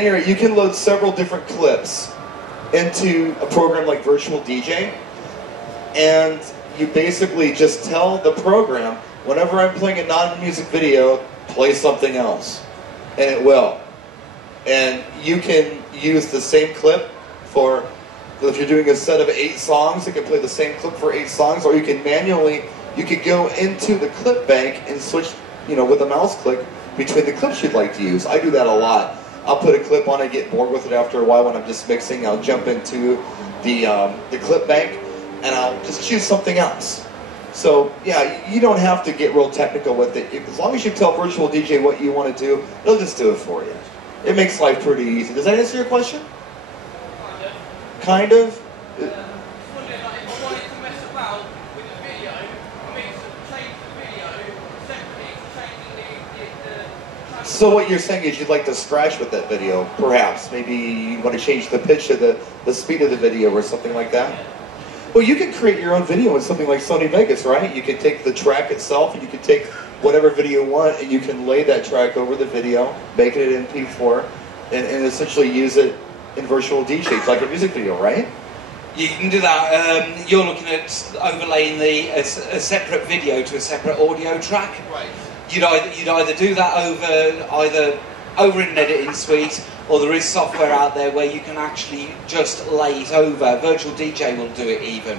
any rate, you can load several different clips into a program like Virtual DJ, and you basically just tell the program, whenever I'm playing a non-music video, play something else, and it will. And you can use the same clip for, if you're doing a set of 8 songs, it can play the same clip for 8 songs, or you can manually, you could go into the clip bank and switch, with a mouse click between the clips you'd like to use. I do that a lot. I'll put a clip on and get bored with it after a while when I'm just mixing. I'll jump into the clip bank and I'll just choose something else. So yeah, you don't have to get real technical with it. As long as you tell Virtual DJ what you want to do, it'll just do it for you. It makes life pretty easy. Does that answer your question? Kind of? So what you're saying is you'd like to scratch with that video, perhaps. Maybe you want to change the pitch of the speed of the video or something like that? Well, you can create your own video in something like Sony Vegas, right? You can take the track itself and you can take whatever video you want and you can lay that track over the video, make it in MP4, and essentially use it in Virtual DJ. It's like a music video, right? You can do that. You're looking at overlaying a separate video to a separate audio track. Right. You'd either do that over in an editing suite, or there is software out there where you can actually just lay it over. Virtual DJ will do it even.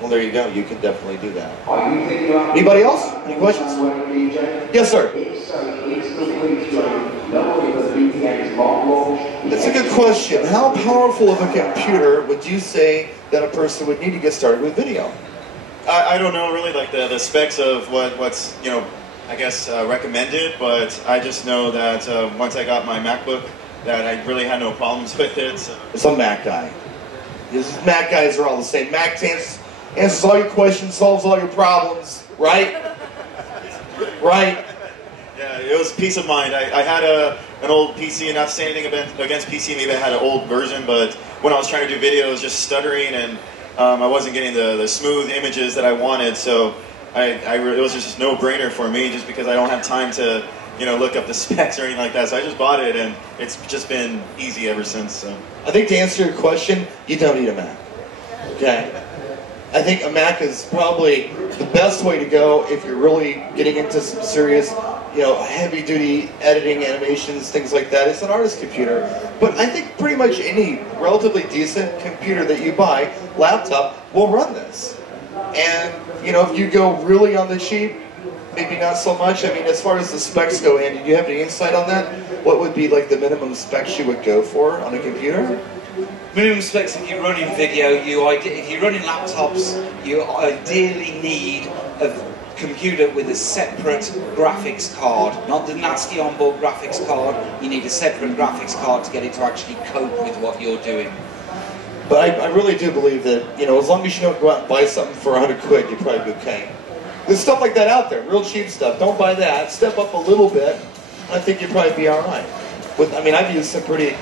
Well, there you go. You can definitely do that. Anybody else? Any questions? Yes, sir. That's a good question. How powerful of a computer would you say that a person would need to get started with video? I don't know really like the specs of what's I guess recommended, but I just know that once I got my MacBook that I really had no problems with it. So. It's a Mac guy. These Mac guys are all the same. Mac answers all your questions, solves all your problems, right? Right? Yeah, it was peace of mind. I had an old PC, and not to say anything against PC, maybe I had an old version, but when I was trying to do video, it was just stuttering, and I wasn't getting the smooth images that I wanted, so it was just a no-brainer for me, just because I don't have time to look up the specs or anything like that. So I just bought it, and it's just been easy ever since. So I think to answer your question, you don't need a Mac. Okay? I think a Mac is probably the best way to go if you're really getting into some serious, heavy-duty editing, animations, things like that. It's an artist computer. But I think pretty much any relatively decent computer that you buy, laptop, will run this. And, if you go really on the cheap, maybe not so much. I mean, as far as the specs go, Andy, do you have any insight on that? What would be like the minimum specs you would go for on a computer? Minimum specs, if you're running video, if you're running laptops, you ideally need a computer with a separate graphics card. Not the nasty onboard graphics card, you need a separate graphics card to get it to actually cope with what you're doing. But I really do believe that, as long as you don't go out and buy something for 100 quid, you're probably okay. There's stuff like that out there, real cheap stuff. Don't buy that. Step up a little bit. I think you'd probably be all right. I've used some pretty,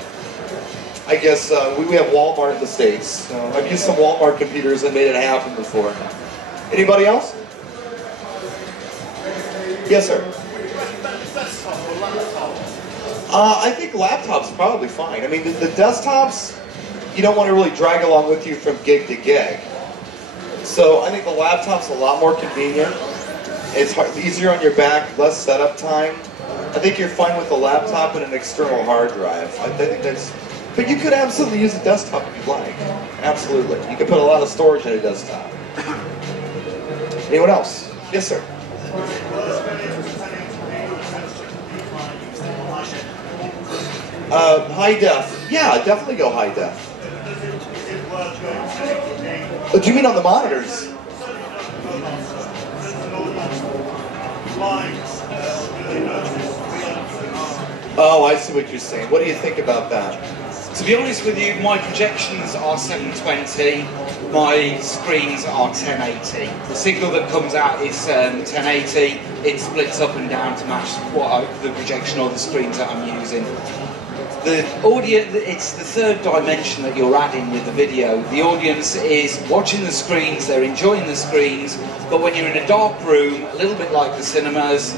we have Walmart in the States. So I've used some Walmart computers and made it happen before. Anybody else? Yes, sir. I think laptops are probably fine. I mean, the desktops, you don't want to really drag along with you from gig to gig. So I think the laptop's a lot more convenient. It's easier on your back, less setup time. I think you're fine with a laptop and an external hard drive. I think that's, but you could absolutely use a desktop if you'd like. Absolutely. You could put a lot of storage in a desktop. Anyone else? Yes, sir. High def. Yeah, definitely go high def. What do you mean on the monitors? Oh, I see what you're saying. What do you think about that? To be honest with you, my projections are 720, my screens are 1080. The signal that comes out is 1080, it splits up and down to match the projection or the screens that I'm using. The audience, it's the third dimension that you're adding with the video. The audience is watching the screens, they're enjoying the screens, but when you're in a dark room, a little bit like the cinemas,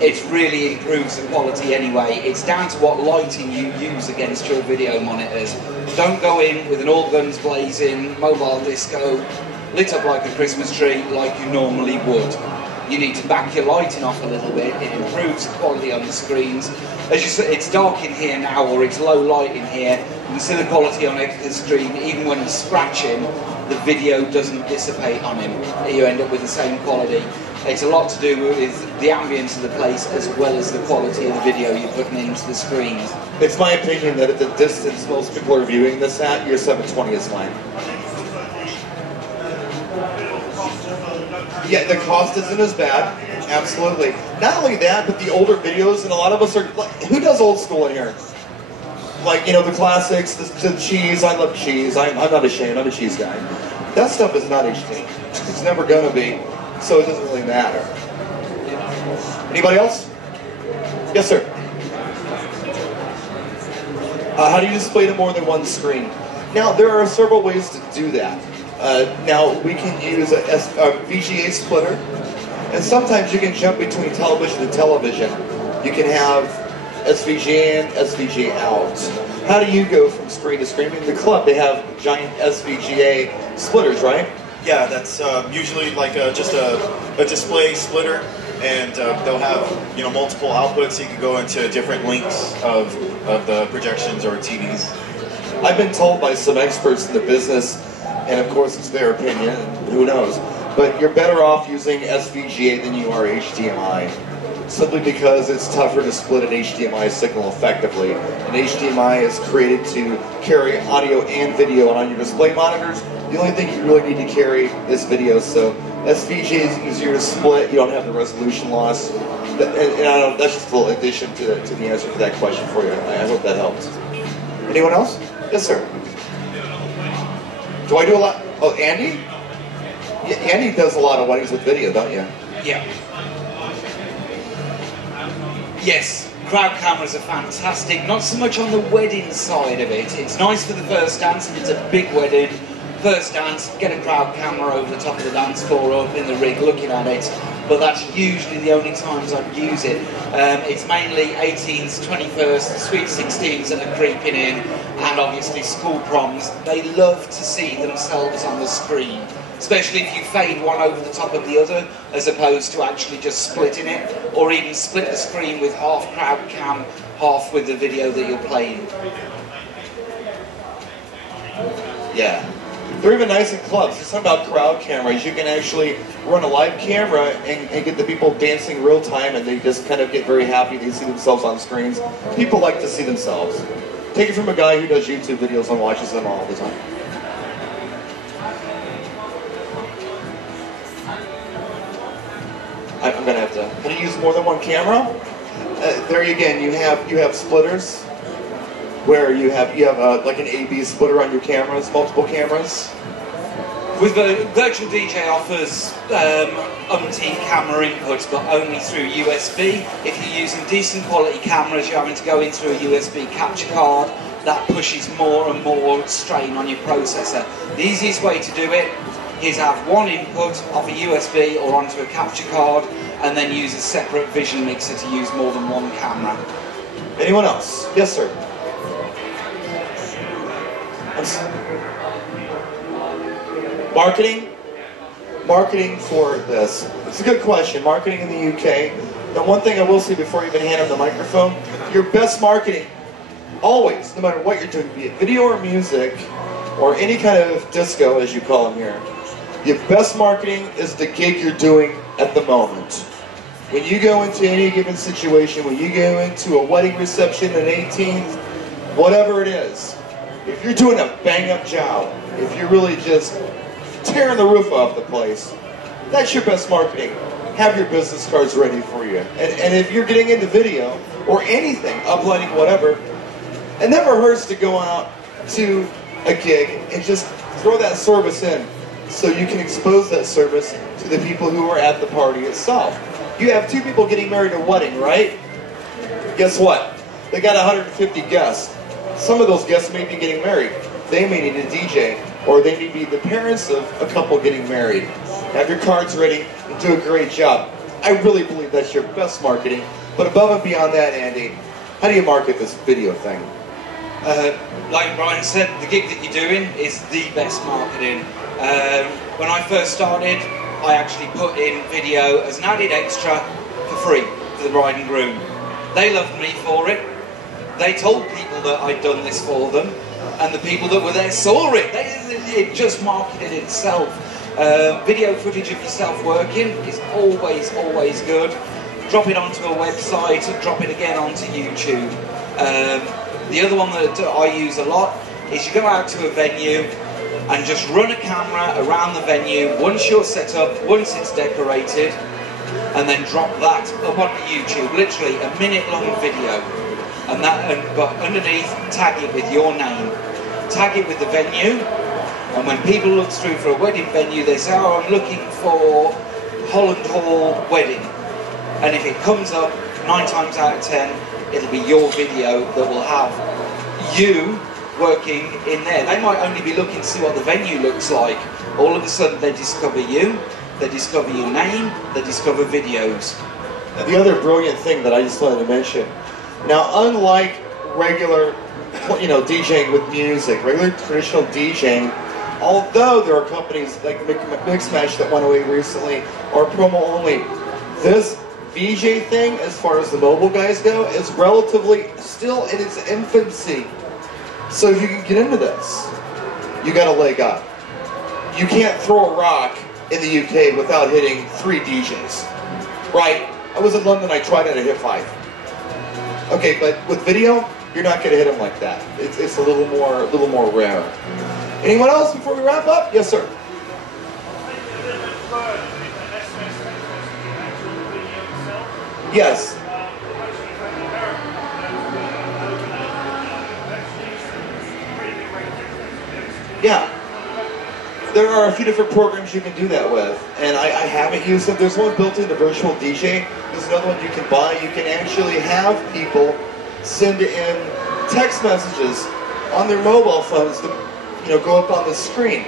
it really improves the quality anyway. It's down to what lighting you use against your video monitors. Don't go in with an all guns blazing, mobile disco, lit up like a Christmas tree like you normally would. You need to back your lighting off a little bit. It improves the quality on the screens. As you said, it's dark in here now, or it's low light in here. You can see the quality on the stream. Even when he's scratching, the video doesn't dissipate on him. You end up with the same quality. It's a lot to do with the ambience of the place as well as the quality of the video you're putting into the screens. It's my opinion that at the distance most people are viewing this at, your 720 is fine. Yeah, the cost isn't as bad, absolutely. Not only that, but the older videos, and a lot of us are, like, who does old school in here? Like, you know, the classics, the cheese, I love cheese, I'm not ashamed, I'm a cheese guy. That stuff is not HD. It's never gonna be, so it doesn't really matter. Anybody else? Yes, sir. How do you display to more than one screen? Now, there are several ways to do that. Now, we can use a VGA splitter, and sometimes you can jump between television and television. You can have SVGA in, SVGA out. How do you go from screen to screen? In the club, they have giant SVGA splitters, right? Yeah, that's usually like just a display splitter, and they'll have, you know, multiple outputs, so you can go into different lengths of the projections or TVs. I've been told by some experts in the business, and of course it's their opinion, who knows, but you're better off using SVGA than you are HDMI. Simply because it's tougher to split an HDMI signal effectively. And HDMI is created to carry audio and video, and on your display monitors, the only thing you really need to carry is video. So SVGA is easier to split, you don't have the resolution loss. And I don't, that's just a little addition to the answer to that question for you. I hope that helped. Anyone else? Yes, sir. Do I do a lot? Oh, Andy? Yeah, Andy does a lot of weddings with video, don't you? Yeah. Yes, crowd cameras are fantastic, not so much on the wedding side of it. It's nice for the first dance, if it's a big wedding, first dance, get a crowd camera over the top of the dance floor, up in the rig looking at it, but that's usually the only times I'd use it. It's mainly 18s, 21st, sweet 16s that are creeping in, and obviously school proms. They love to see themselves on the screen. Especially if you fade one over the top of the other, as opposed to actually just splitting it, or even split the screen with half crowd cam, half with the video that you're playing. Yeah. They're even nice in clubs. It's not about crowd cameras. You can actually run a live camera and get the people dancing real time, and they just kind of get very happy. They see themselves on screens. People like to see themselves. Take it from a guy who does YouTube videos and watches them all the time. I'm gonna have to. Can you use more than one camera? There again, you have splitters, where you have like an A/B splitter on your cameras, multiple cameras. With the virtual DJ offers umpteen camera inputs, but only through USB. If you're using decent quality cameras, you're having to go in through a USB capture card. That pushes more and more strain on your processor. The easiest way to do it is have one input off a USB or onto a capture card, and then use a separate vision mixer to use more than one camera. Anyone else? Yes, sir. Marketing? Marketing for this. It's a good question. Marketing in the UK. Now, one thing I will say before you even hand him the microphone, your best marketing, always, no matter what you're doing, be it video or music, or any kind of disco, as you call them here, your best marketing is the gig you're doing at the moment. When you go into any given situation, when you go into a wedding reception, an 18th, whatever it is, if you're doing a bang-up job, if you're really just tearing the roof off the place, that's your best marketing. Have your business cards ready for you. And if you're getting into video, or anything, uploading, whatever, it never hurts to go out to a gig and just throw that service in, so you can expose that service to the people who are at the party itself. You have two people getting married at a wedding, right? Guess what? They got 150 guests. Some of those guests may be getting married. They may need a DJ, or they may be the parents of a couple getting married. Have your cards ready and do a great job. I really believe that's your best marketing. But above and beyond that, Andy, how do you market this video thing? Like Brian said, the gig that you're doing is the best marketing. When I first started, I actually put in video as an added extra for free for the bride and groom. They loved me for it. They told people that I'd done this for them, and the people that were there saw it. It just marketed itself. Video footage of yourself working is always good. Drop it onto a website, drop it again onto YouTube. The other one that I use a lot is you go out to a venue and just run a camera around the venue once you're set up, once it's decorated, and then drop that up onto YouTube, literally a minute-long video. But underneath, tag it with your name. Tag it with the venue, and when people look through for a wedding venue, they say, oh, I'm looking for Holland Hall wedding. And if it comes up, 9 times out of 10, it'll be your video that will have you working in there. They might only be looking to see what the venue looks like. All of a sudden they discover you, they discover your name, they discover videos. And the other brilliant thing that I just wanted to mention, now unlike regular, DJing with music, regular traditional DJing, although there are companies like Mixmash that went away recently, or promo only, this VJ thing, as far as the mobile guys go, is relatively still in its infancy. So if you can get into this, you got a leg up. You can't throw a rock in the UK without hitting 3 DJs, right? I was in London, I tried it, I hit 5. Okay, but with video, you're not going to hit them like that. It's a little more rare. Anyone else before we wrap up? Yes, sir. Yes. Yeah. There are a few different programs you can do that with, and I haven't used them. There's one built into Virtual DJ. There's another one you can buy. You can actually have people send in text messages on their mobile phones to, go up on the screen.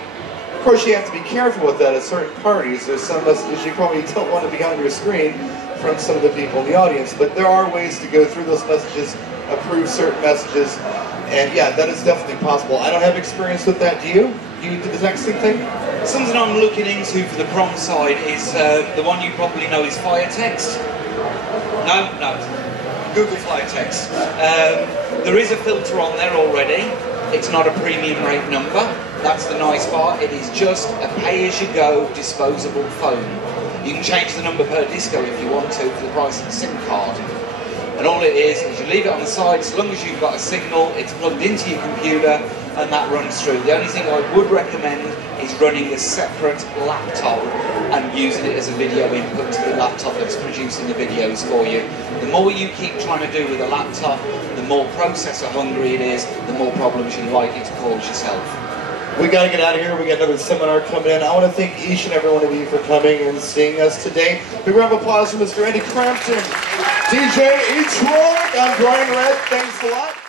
Of course, you have to be careful with that at certain parties. There's some messages you probably don't want to be on your screen from some of the people in the audience, but there are ways to go through those messages, approve certain messages, and yeah, that is definitely possible. I don't have experience with that. Do you? You do the texting thing? Something I'm looking into for the prom side is the one you probably know is Fire Text. No, Google Fire Text. There is a filter on there already. It's not a premium rate number. That's the nice part. It is just a pay-as-you-go disposable phone. You can change the number per disco if you want to for the price of a SIM card. And all it is you leave it on the side. As long as you've got a signal, it's plugged into your computer and that runs through. The only thing I would recommend is running a separate laptop and using it as a video input to the laptop that's producing the videos for you. The more you keep trying to do with a laptop, the more processor hungry it is, the more problems you're likely to cause yourself. We got to get out of here. We got another seminar coming in. I want to thank each and every one of you for coming and seeing us today. Big round of applause for Mr. Andy Crampton, DJ Each Rock. I'm Brian Red. Thanks a lot.